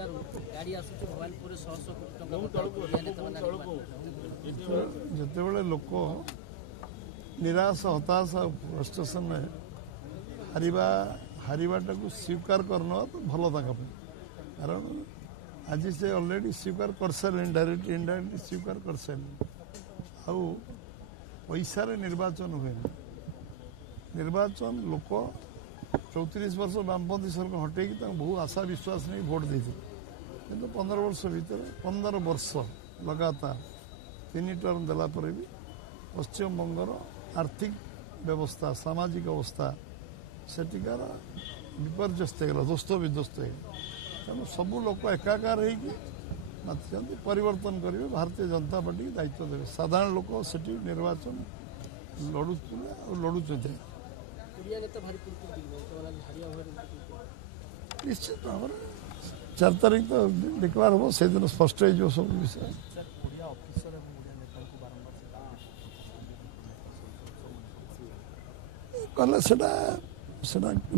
जिल्लाରୁ ଗାଡ଼ି ଆସୁଛି ଭବାନୀପୁରରେ 100 କୋଟି ଟଙ୍କା ଯେତେବେଳେ ଲୋକ ନିରାଶ ହତାଶ ଫ୍ରଷ୍ଟ୍ରେସନରେ ହାରିବାଟାକୁ ସ୍ୱୀକାର କରିନେବା ତ ଭଲ ତାଙ୍କ ପାଇଁ କାରଣ ଆଜି ସେ ଅଲରେଡ଼ି ସ୍ୱୀକାର କରିସାରିଲେଣି ଡାଇରେକ୍ଟ ଇନଡାଇରେକ୍ଟ ସ୍ୱୀକାର କରିସାରିଲେଣି ଆଉ ପଇସାରେ ନିର୍ବାଚନ ହୁଏନି ନିର୍ବାଚନ ଲୋକ 34 ବର୍ଷ ବାମପନ୍ଥୀ ସରକାର ହଟେଇକି ତାଙ୍କୁ ବହୁ ଆଶା ବିଶ୍ୱାସ ନେଇ ଭୋଟ ଦେଇଥିଲେ କିନ୍ତୁ 15 ବର୍ଷ ଭିତରେ 15 ବର୍ଷ ଲଗାତାର 3 ଟର୍ମ ଦେଲା ପରେ ବି ପଶ୍ଚିମବଙ୍ଗର ଆର୍ଥିକ ବ୍ୟବସ୍ଥା ସାମାଜିକ ଅବସ୍ଥା ସେଠିକାର ବିପର୍ଯ୍ୟସ୍ତ ହେଇଗଲା ଧ୍ୱସ୍ତ ବିଧ୍ୱସ୍ତ ହେଇଗଲା ତେଣୁ ସବୁ ଲୋକ ଏକାକାର ହେଇକି ମାତିଛନ୍ତି ପରିବର୍ତ୍ତନ କରିବେ ଭାରତୀୟ ଜନତା ପାର୍ଟିକି ଦାୟିତ୍ୱ ଦେବେ ସାଧାରଣ ଲୋକ ସେଠି ନିର୍ବାଚନ ଲଢ଼ୁଥିଲେ ଆଉ ଲଢ଼ୁଛନ୍ତି ନିଶ୍ଚିତ ଭାବରେ 4 ତାରିଖ ତ ଡିକ୍ଲାର ହେବ ସେଦିନ ସ୍ପଷ୍ଟ ହେଇଯିବ ସବୁ ବିଷୟ କଲେ ସେଟା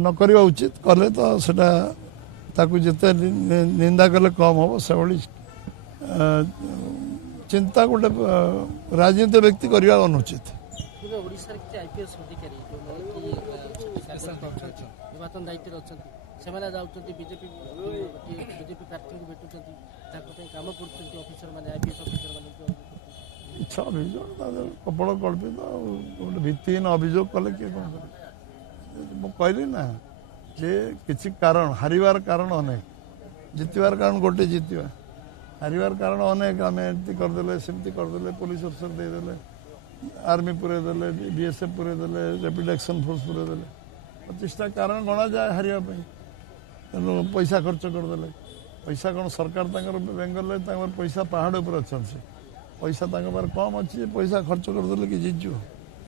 ନ କରିବା ଉଚିତ କଲେ ତ ସେଟା ତାକୁ ଯେତେ ନିନ୍ଦା କଲେ କମ୍ ହେବ ସେଭଳି ଚିନ୍ତା ଗୋଟେ ରାଜନୀତି ବ୍ୟକ୍ତି କରିବା ଅନୁଚିତ ଓଡ଼ିଶାରେ କିଛି ଆଇପିଏସ୍ ଅଧିକାରୀ ନିର୍ବାଚନ ଦାୟିତ୍ୱରେ ଅଛନ୍ତି ସେମାନେ ଯାଉଛନ୍ତି ବିଜେପି ପ୍ରାର୍ଥୀଙ୍କୁ ଭେଟୁଛନ୍ତି ତାଙ୍କ ପାଇଁ କାମ କରୁଛନ୍ତି ଅଫିସରମାନେ ଆଇପିଏସ୍ ଅଫିସରମାନେ ମିଛ ଅଭିଯୋଗ ତାদের କପଳ କଳ୍ପିତ ଆଉ ଗୋଟେ ଭିତ୍ତିହୀନ ଅଭିଯୋଗ କଲେ କିଏ କ'ଣ କରିବ ମୁଁ କହିଲି ନା ଯେ କିଛି କାରଣ ହାରିବାର କାରଣ ଅନେକ ଜିତିବାର କାରଣ ଗୋଟେ ଜିତିବା ହାରିବାର କାରଣ ଅନେକ ଆମେ ଏମିତି କରିଦେଲେ ସେମିତି କରିଦେଲେ ପୋଲିସ ଅଫିସର ଦେଇଦେଲେ आर्मी पुरेदेले बीएसएफ पुरेदेले रैपिड एक्शन फोर्स पुरेदेले 25टा कारण गणाए हारिया तेणु पैसा खर्च करदे पैसा कौन सरकार बेंगल पैसा पहाड़ पर अच्छा पैसा कम अच्छी पैसा खर्च करदे कि जीत